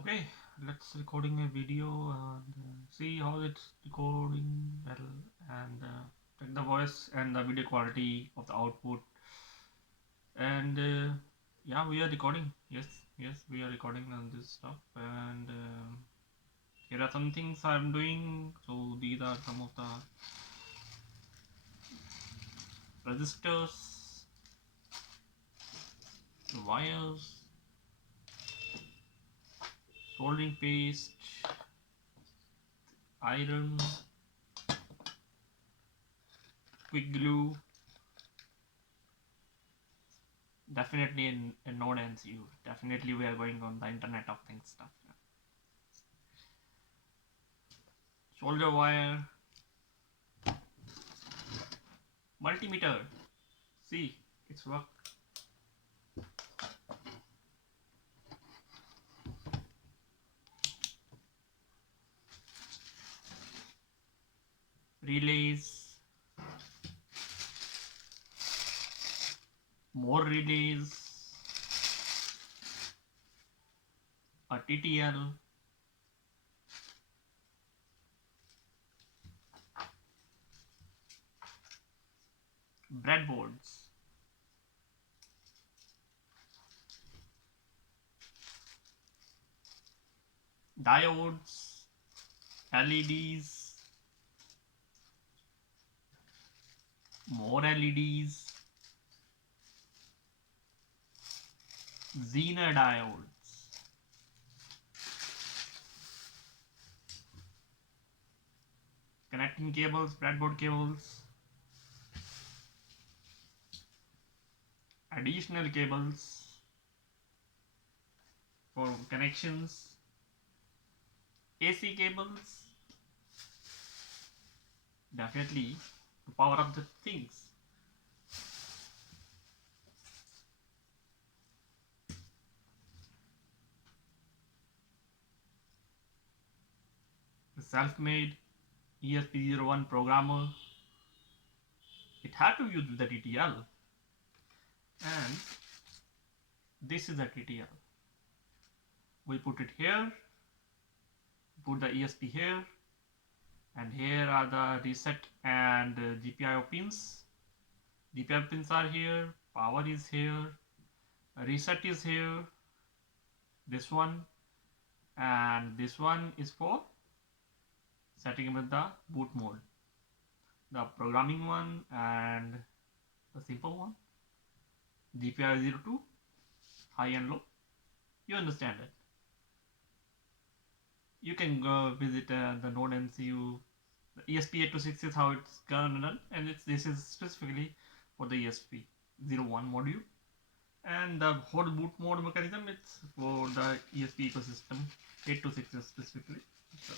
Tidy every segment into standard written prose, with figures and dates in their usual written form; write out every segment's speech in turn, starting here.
Okay, let's recording a video and see how it's recording well and check the voice and the video quality of the output. And yeah, we are recording. Yes, we are recording on this stuff. And here are some things I'm doing. So these are some of the resistors, the wires, soldering paste, iron, quick glue. Definitely in Node NCU. Definitely we are going on the Internet of Things stuff. Yeah. Solder wire, multimeter. See, it's work. Relays, more relays, a TTL, breadboards, diodes, LEDs, more LEDs, Zener diodes, connecting cables, breadboard cables, additional cables for connections, AC cables, definitely to power up the things. The self-made ESP01 programmer, it had to use the TTL, and this is the TTL. We put it here, put the ESP here, and here are the reset and GPIO pins. GPIO pins are here, power is here, reset is here, this one, and this one is for setting with the boot mode. The programming one and the simple one, GPIO02, high and low. You understand it. You can go visit the Node MCU. The ESP826 is how it's gonna run, and this is specifically for the ESP01 module. And the whole boot mode mechanism, it's for the ESP ecosystem 826 specifically. So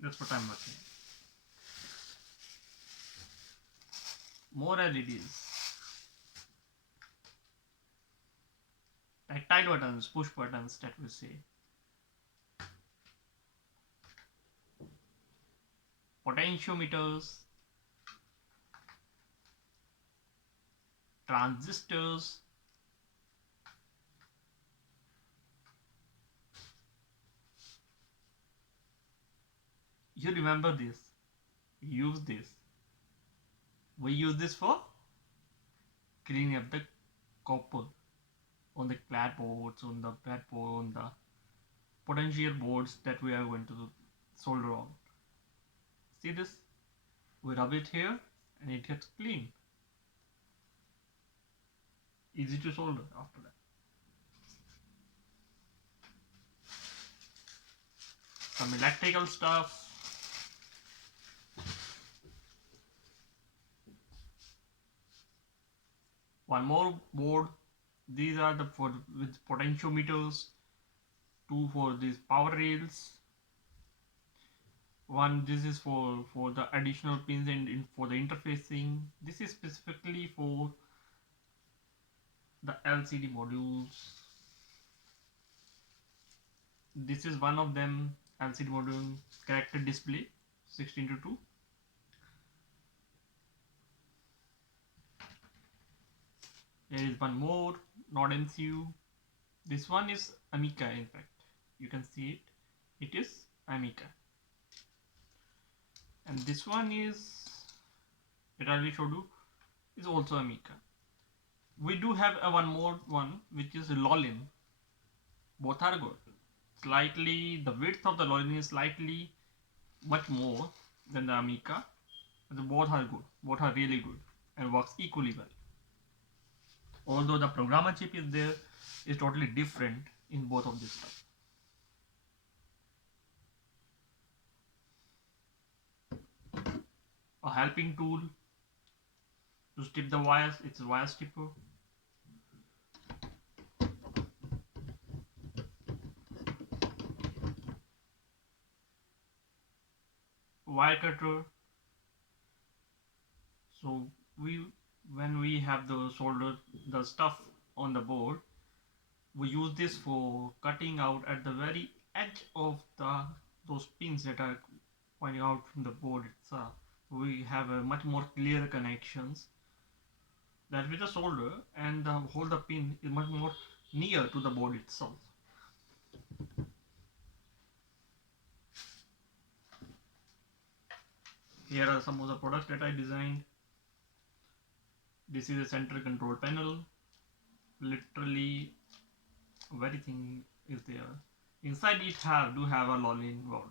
that's what I'm working. More LEDs, tactile buttons, push buttons that we say. Potentiometers, transistors, you remember this, use this. We use this for cleaning up the copper on the clad boards, on the breadboard, on the potential boards that we are going to solder on. See this? We rub it here and it gets clean. Easy to solder after that. Some electrical stuff. One more board. These are the with potentiometers. Two for these power rails. One, this is for the additional pins and for the interfacing. This is specifically for the LCD modules. This is one of them, LCD module character display 16:2. There is one more, Node MCU. This one is Amica, in fact. You can see it. It is Amica. And this one is, it already showed you, is also Amica. We do have one more one, which is Lolin. Both are good. Slightly, the width of the Lolin is slightly much more than the Amica. But both are good. Both are really good and works equally well. Although the programmer chip is there, is totally different in both of these stuff. A helping tool to strip the wires, it's a wire stripper. Wire cutter. So when we have the solder, the stuff on the board, we use this for cutting out at the very edge of those pins that are pointing out from the board itself. We have a much more clear connections that with the solder, and the whole the pin is much more near to the board itself. Here are some of the products that I designed. This is a center control panel. Literally everything is there. Inside it do have a Lolin board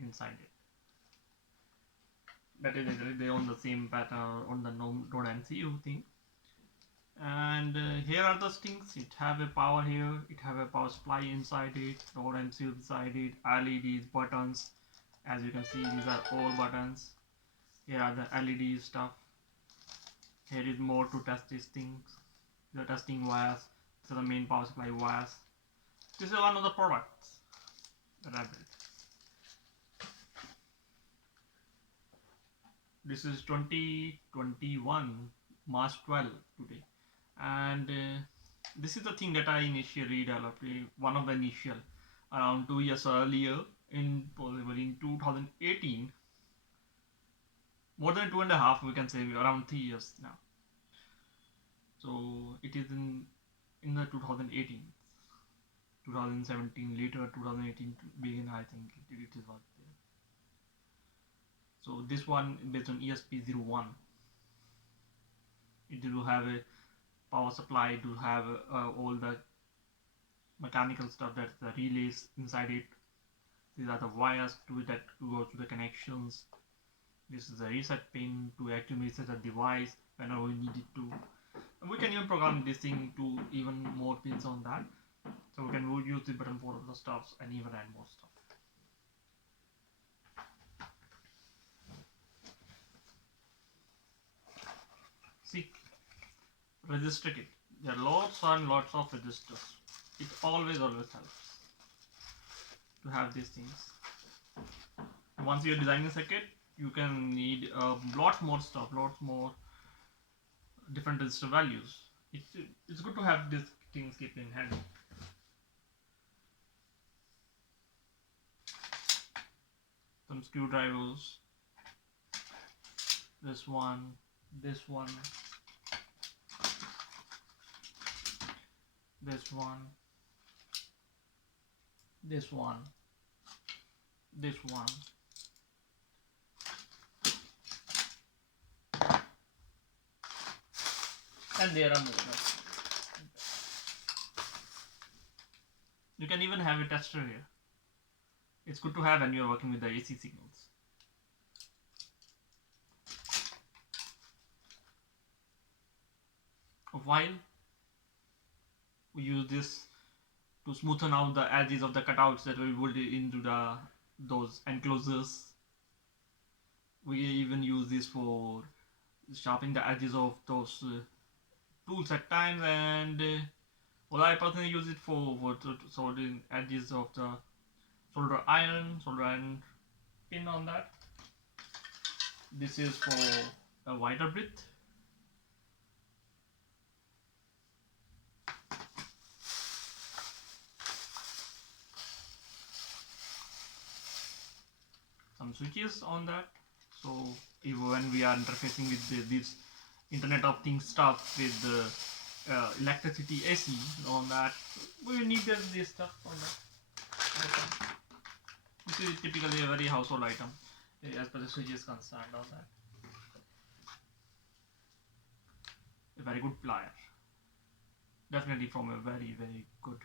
inside it. That is they on the same pattern on the node MCU thing. And here are the things. It have a power here. It have a power supply inside it. Node MCU inside it. LEDs, buttons. As you can see, these are all buttons. Here are the LED stuff. Here is more to test these things. The testing wires. These are the main power supply wires. This is one of the products that I built. This is 2021 March 12 today, and this is the thing that I initially developed. One of the initial around 2 years earlier, possibly in 2018. More than 2.5, we can say, around 3 years now. So it is in the 2018, 2017, later 2018 to begin, I think it is was there. So this one based on ESP01. It will have a power supply, it will have all the mechanical stuff, that's the relays inside it. These are the wires that go to the connections. This is the reset pin to actually reset the device whenever we need it to. And we can even program this thing to even more pins on that. So we can use the button for the stuffs and even add more stuff. See, resistor kit. There are lots and lots of resistors. It always helps to have these things. Once you're designing a circuit, you can need lots more stuff, lots more different resistor values. It's good to have these things kept in hand. Some screwdrivers. This one, this one, this one, this one, this one. And there are more. You can even have a tester here. It's good to have when you're working with the AC signals. While we use this to smoothen out the edges of the cutouts that we build into those enclosures. We even use this for sharpening the edges of those tools at times, and well, I personally use it for soldering edges of the solder iron pin on that. This is for a wider width. Some switches on that, so even when we are interfacing with this Internet of Things stuff with electricity AC on that. We need this stuff on that. This is typically a very household item as per the switch is concerned on that. A very good plier. Definitely from a very good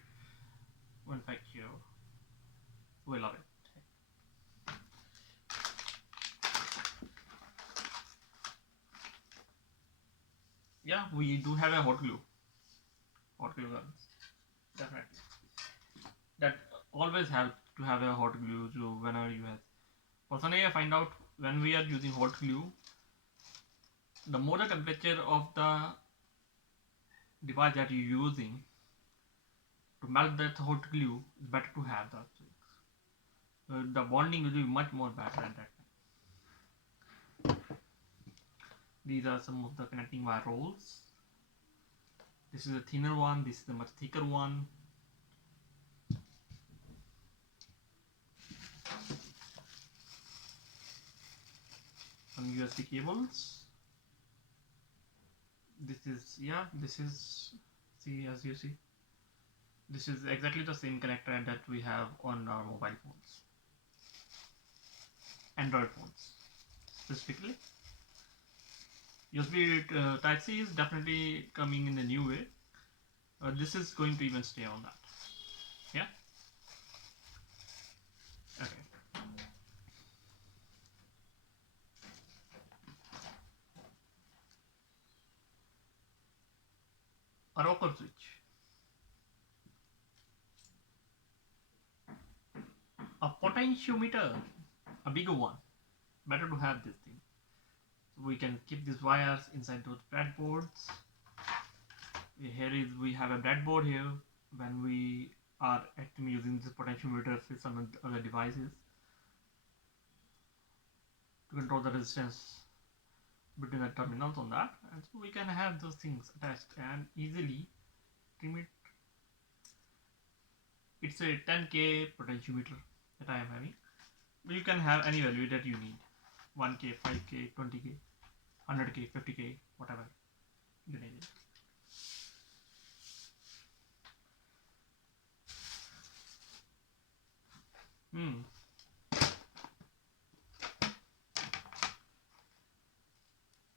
manufacturer. We love it. Yeah, we do have a hot glue guns. Definitely. That always helps to have a hot glue whenever you have. Personally, I find out when we are using hot glue, the more the temperature of the device that you're using to melt that hot glue, it's better to have that. The bonding will be much more better at that time. These are some of the connecting wire rolls. This is a thinner one, this is a much thicker one. Some USB cables. This is, see, as you see, this is exactly the same connector that we have on our mobile phones, Android phones specifically. USB Type-C is definitely coming in a new way. This is going to even stay on that. Yeah. Okay. A rocker switch. A potentiometer, a bigger one. Better to have this thing. So we can keep these wires inside those breadboards. We have a breadboard here. When we are actually using this potentiometer with some other devices to control the resistance between the terminals on that, and so we can have those things attached and easily trim it. It's a 10K potentiometer that I am having, but you can have any value that you need: 1K, 5K, 20K, 100K, 50K, whatever you need it.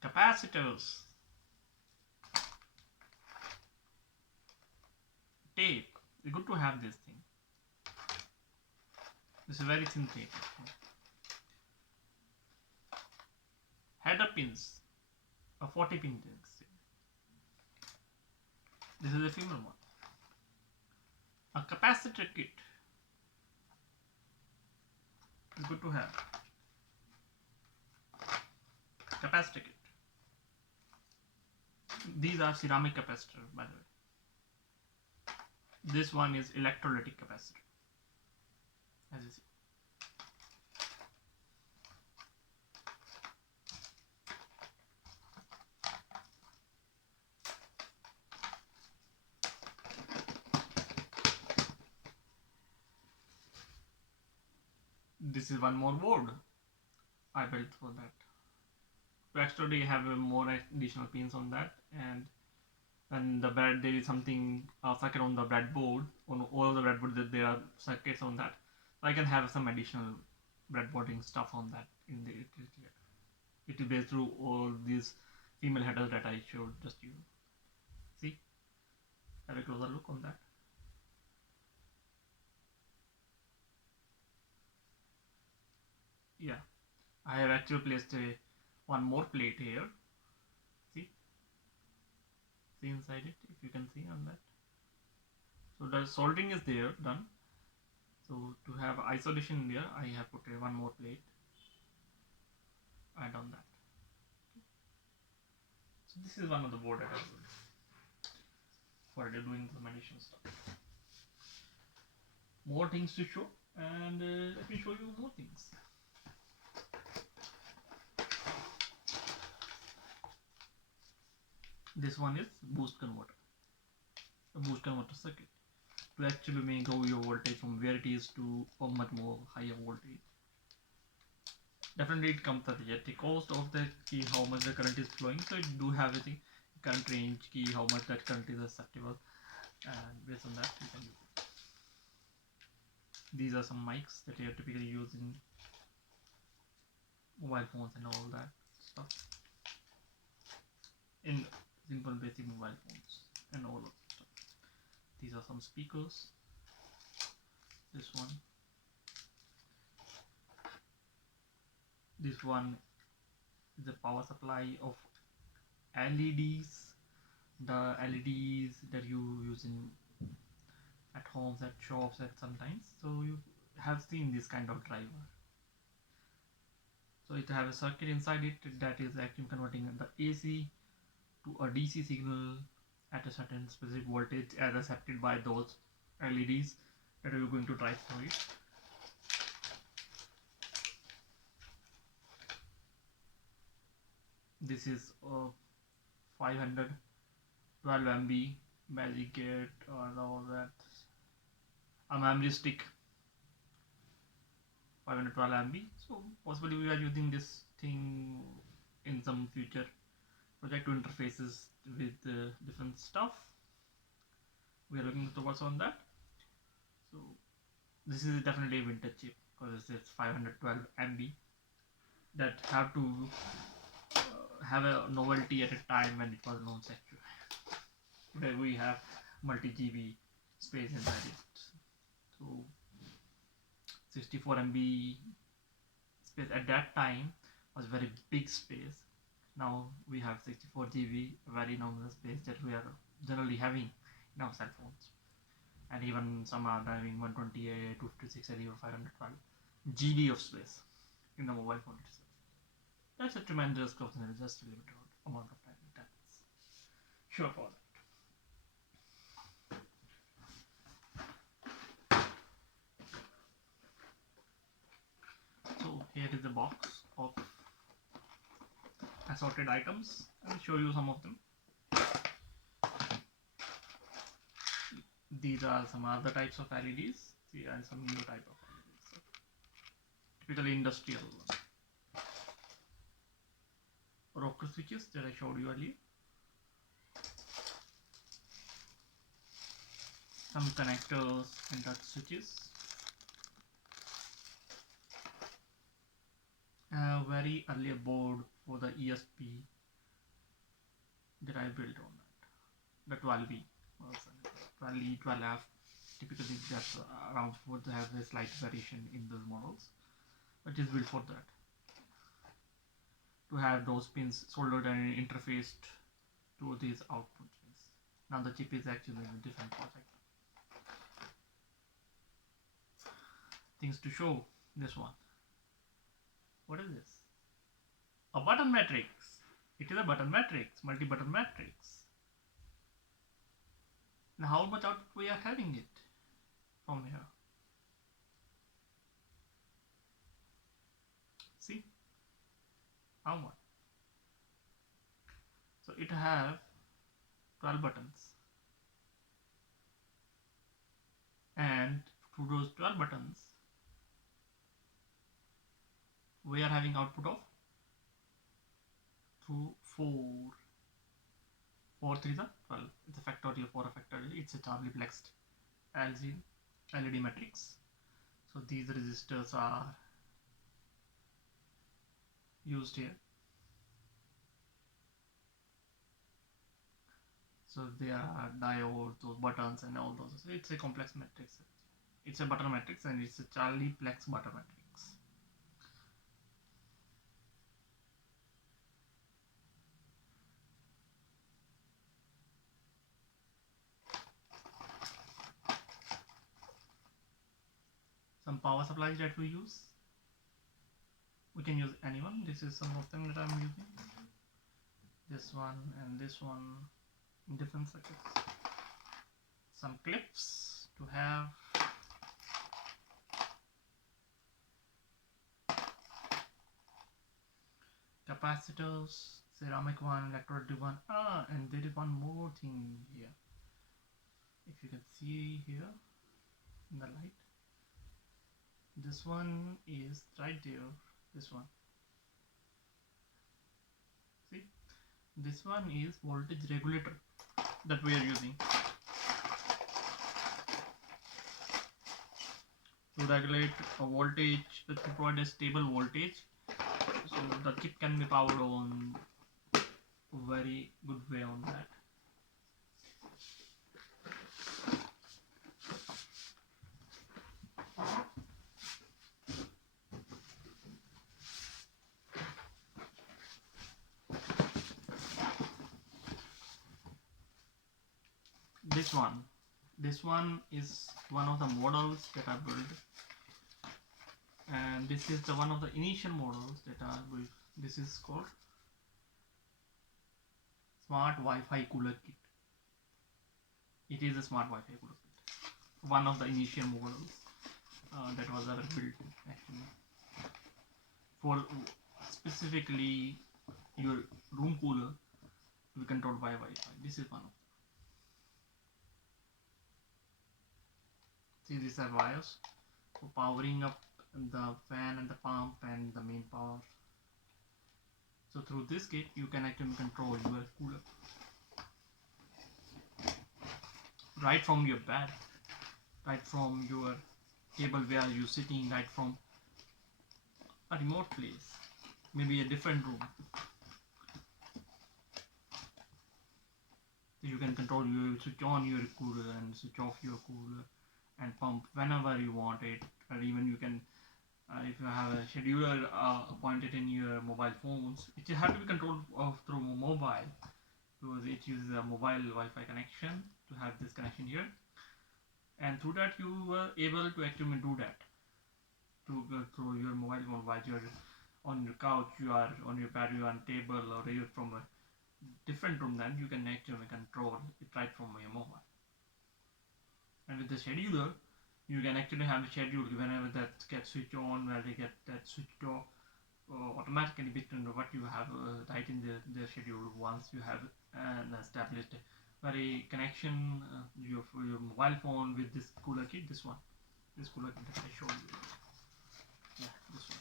Capacitors, tape. It's good to have this thing. This is very thin tape. Header pins, a 40 pin thing. This is a female one. A capacitor kit. It's good to have. Capacitor kit. These are ceramic capacitor, by the way. This one is electrolytic capacitor, as you see. This is one more board I built for that. To actually have more additional pins on that, and the bread, there is something circuit on the breadboard. On all the breadboard, there are circuits on that. So I can have some additional breadboarding stuff on that. It is based through all these female headers that I showed just you. See, have a closer look on that. Yeah, I have actually placed one more plate here. See inside it, if you can see on that. So the soldering is there done. So to have isolation there, I have put one more plate and on that. So this is one of the board that I built for doing some additional stuff. More things to show, and let me show you more things. This one is boost converter, a boost converter circuit to actually make your voltage from where it is to a much more higher voltage. Definitely it comes at the cost of the key, how much the current is flowing, so it do have a thing. current range key, how much that current is acceptable, and based on that you can use it. These are some mics that you typically use in mobile phones and all that stuff, in simple basic mobile phones and all of that stuff. These are some speakers. This one is the power supply of LEDs, the LEDs that you use in at homes, at shops, at sometimes. So you have seen this kind of driver. So it has a circuit inside it that is actually converting the AC to a DC signal at a certain specific voltage as accepted by those LEDs that are going to drive through it. This is a 512 MB magic gate or all that, a memory stick, 512 MB. So possibly we are using this thing in some future project to interfaces with different stuff. We are looking towards on that. So this is definitely a vintage chip because it's 512 MB that have to have a novelty at a time when it was launched actually, where we have multi GB space inside it. So 64 MB space at that time was very big space. Now we have 64 GB, very nominal space that we are generally having in our cell phones, and even some are having 128, 256, and even 512 GB of space in the mobile phone itself. That's a tremendous growth in just a limited amount of time. That's sure for that. So here is the box of assorted items. I'll show you some of them. These are some other types of LEDs. See, and some new type of LEDs. So, typically industrial rocker switches that I showed you earlier. Some connectors and touch switches. A very early board for the ESP that I built on that. The 12E, 12E, 12F. Typically, that's around would have a slight variation in those models, but it's built for that. To have those pins soldered and interfaced to these output pins. Now the chip is actually in a different project. Things to show. This one. What is this? A button matrix. It is a button matrix, multi-button matrix. Now how much output we are having it from here? See? How much? So it have 12 buttons. And through those 12 buttons, we are having output of through 4. 4 3 12. It's a factorial, 4 a factorial. It's a doubly plexed LED matrix. So these resistors are used here. So there are diodes, those buttons and all those. So it's a complex matrix. It's a button matrix and it's a Charlie plex button matrix. Some power supplies that we use. We can use anyone. This is some of them that I'm using. This one and this one in different circuits. Some clips to have. Capacitors, ceramic one, electrode one. And there is one more thing here. If you can see here in the light. This one is right there. This one. See? This one is voltage regulator that we are using to regulate a voltage, to provide a stable voltage, so the chip can be powered on very good way on that. This one is one of the models that are built, and this is the one of the initial models that are built. This is called smart Wi-Fi cooler kit. It is a smart Wi-Fi cooler kit, one of the initial models that was ever built actually for specifically your room cooler to be controlled by Wi-Fi. This is one of them. See, these are wires for powering up the fan and the pump and the main power. So through this kit you can actually control your cooler right from your bed, right from your table where you're sitting, right from a remote place, maybe a different room. So you can control, you switch on your cooler and switch off your cooler and pump whenever you want it, or even you can if you have a scheduler appointed in your mobile phones, it has to be controlled through mobile, because it uses a mobile Wi-Fi connection to have this connection here, and through that you were able to actually do that to go through your mobile phone while you're on your couch, you are on your bed, you are on table, or you're from a different room. Then you can actually control it right from your mobile. And with the scheduler, you can actually have a schedule whenever that gets switched on, where they get that switched off automatically based on what you have right in the schedule. Once you have established very connection your mobile phone with this cooler kit, this cooler kit that I showed you. Yeah, this one.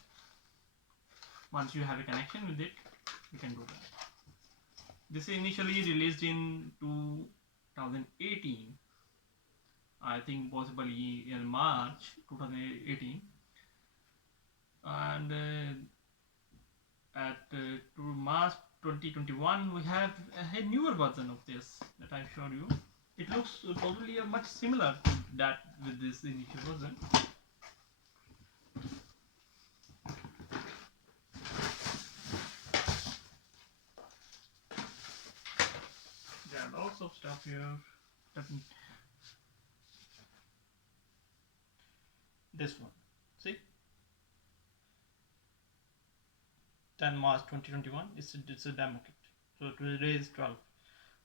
Once you have a connection with it, you can do that. This is initially released in 2018. I think possibly in March 2018, and to March 2021 we have a newer version of this that I showed you. It looks probably much similar to that with this initial version. There are lots of stuff here. This one, see, 10 March 2021. It's a demo kit. So today is 12.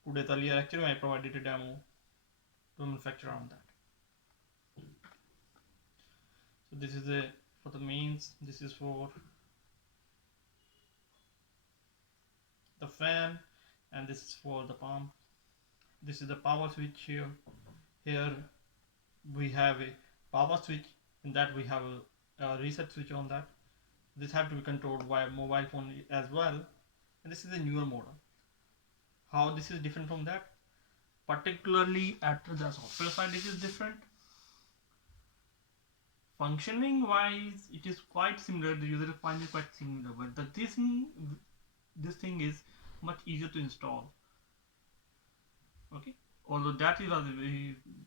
Today's earlier actually I provided a demo to manufacture on that. So this is for the mains. This is for the fan, and this is for the pump. This is the power switch here. Here we have a power switch, and that we have a reset switch on that. This have to be controlled by a mobile phone as well. And this is a newer model. How this is different from that? Particularly at the software side, it is different. Functioning wise, it is quite similar. The user finds it quite similar, but this thing is much easier to install. Okay, although that is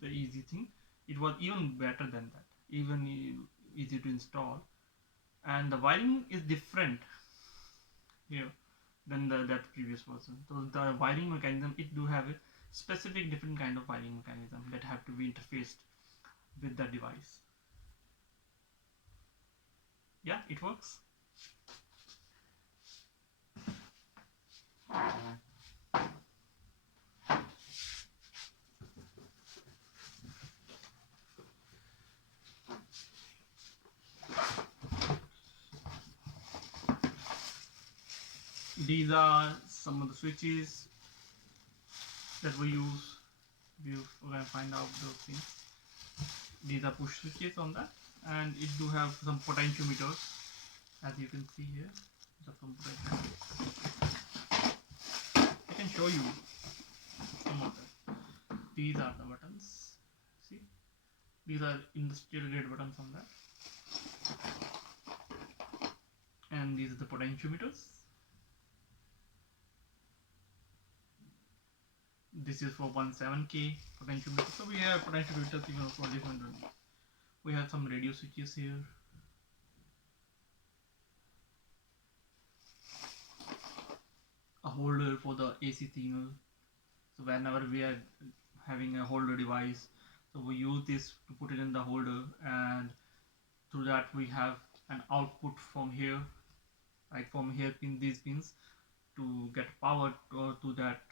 the easy thing, it was even better than that, even easy to install, and the wiring is different here than that previous version. So the wiring mechanism, it do have a specific different kind of wiring mechanism that have to be interfaced with the device. Yeah, it works. These are some of the switches that we use. We're going to find out those things. These are push switches on that, and it do have some potentiometers, as you can see here. can show you some of them. These are the buttons. See, these are industrial grade buttons on that, and these are the potentiometers. This is for 17K potentiometer. So we have potentiometers for different. We have some radio switches here. A holder for the AC signal. So whenever we are having a holder device, so we use this to put it in the holder, and through that we have an output from here, right, from here in these pins to get power to that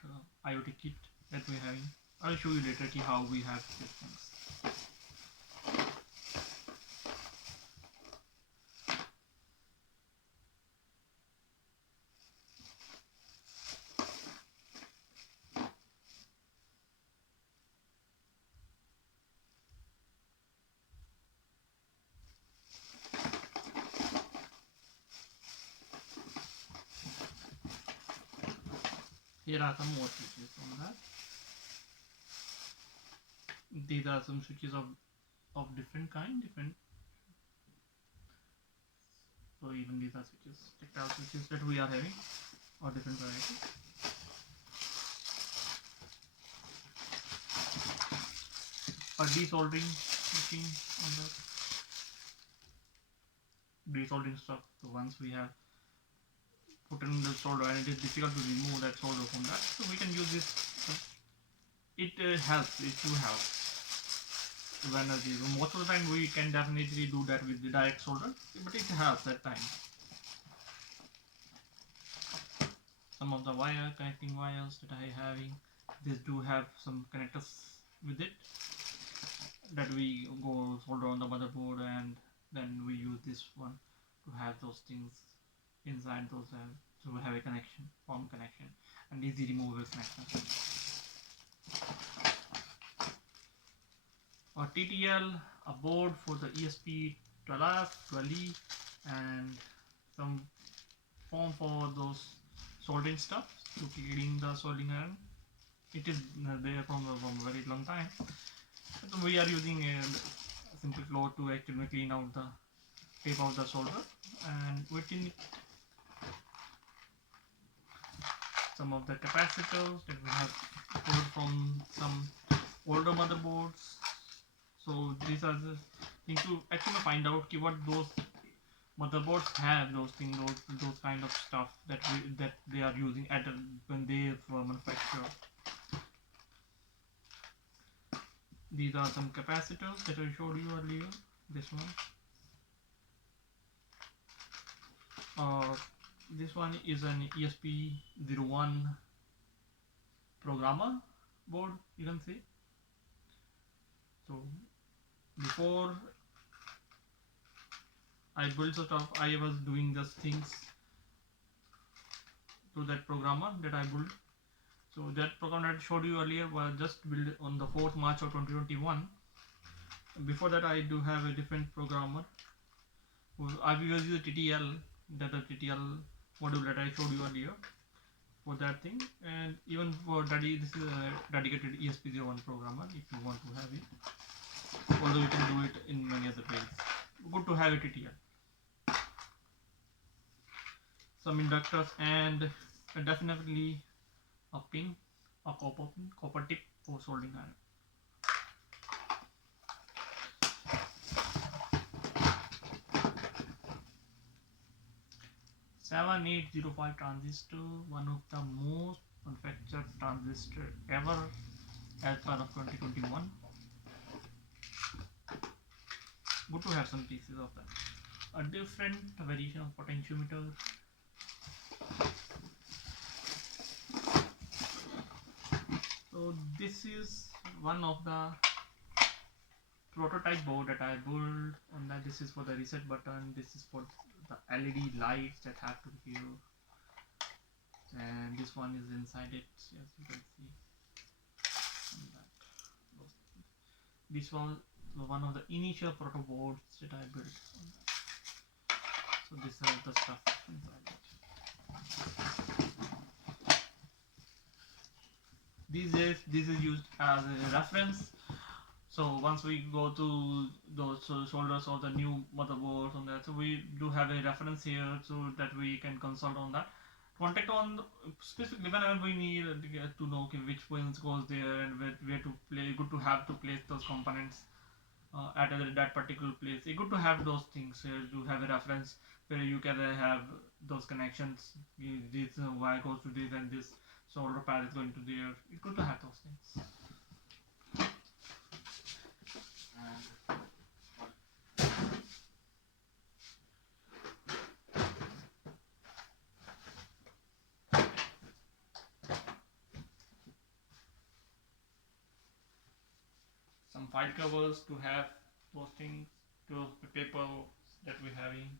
IoT kit that we're having. I'll show you later how we have these things. Here are some more switches on that. These are some switches of different kind, so even these are switches, tactile switches that we are having, or different varieties. A desoldering machine on that. Desoldering stuff. So once we have put in the solder and it is difficult to remove that solder from that, so we can use this. It helps. It do help. Most of the time we can definitely do that with the direct solder, but it helps at times. Some of the connecting wires that I having, these do have some connectors with it that we go solder on the motherboard, and then we use this one to have those things inside those, so we have a connection, form connection, and easy removable connection. A TTL, a board for the ESP12F, 12E, and some foam for those soldering stuff to clean the soldering iron. It is there from a very long time. So we are using a simple cloth to actually clean out the tape of the solder, and within it some of the capacitors that we have pulled from some older motherboards. So these are the things to actually find out what those motherboards have, those things, those kind of stuff that they are using at when they were manufactured. These are some capacitors that I showed you earlier. This one is an ESP01 programmer board, you can see. So before I built the stuff, I was doing just things to that programmer that I built. So that program that I showed you earlier was just built on the 4th March of 2021. Before that, I do have a different programmer. I will use the TTL, that the TTL module that I showed you earlier for that thing, and even for this is a dedicated ESP01 programmer if you want to have it. Although you can do it in many other ways. Good to have a TTL. Some inductors, and definitely a pin, a copper tip for soldering iron. (7805) transistor, one of the most manufactured transistor ever as part of 2021. Good to have some pieces of that. A different variation of potentiometer. So this is one of the prototype board that I built on that. This is for the reset button, this is for the LED lights that have to be here, and this one is inside it, as you can see. This was one of the initial proto boards that I built on that. So this is the stuff inside it. These days this is used as a reference. So once we go to those shoulders or the new motherboards on that, so we do have a reference here so that we can consult on that. Contact on specifically whenever we need to know okay, which pins goes there and where to play. Good to have to place those components at that particular place. It's good to have those things to have a reference where you can have those connections. This wire goes to this and this solder pad is going to there. It's good to have those things. Some file covers to have those things, those paper that we're having.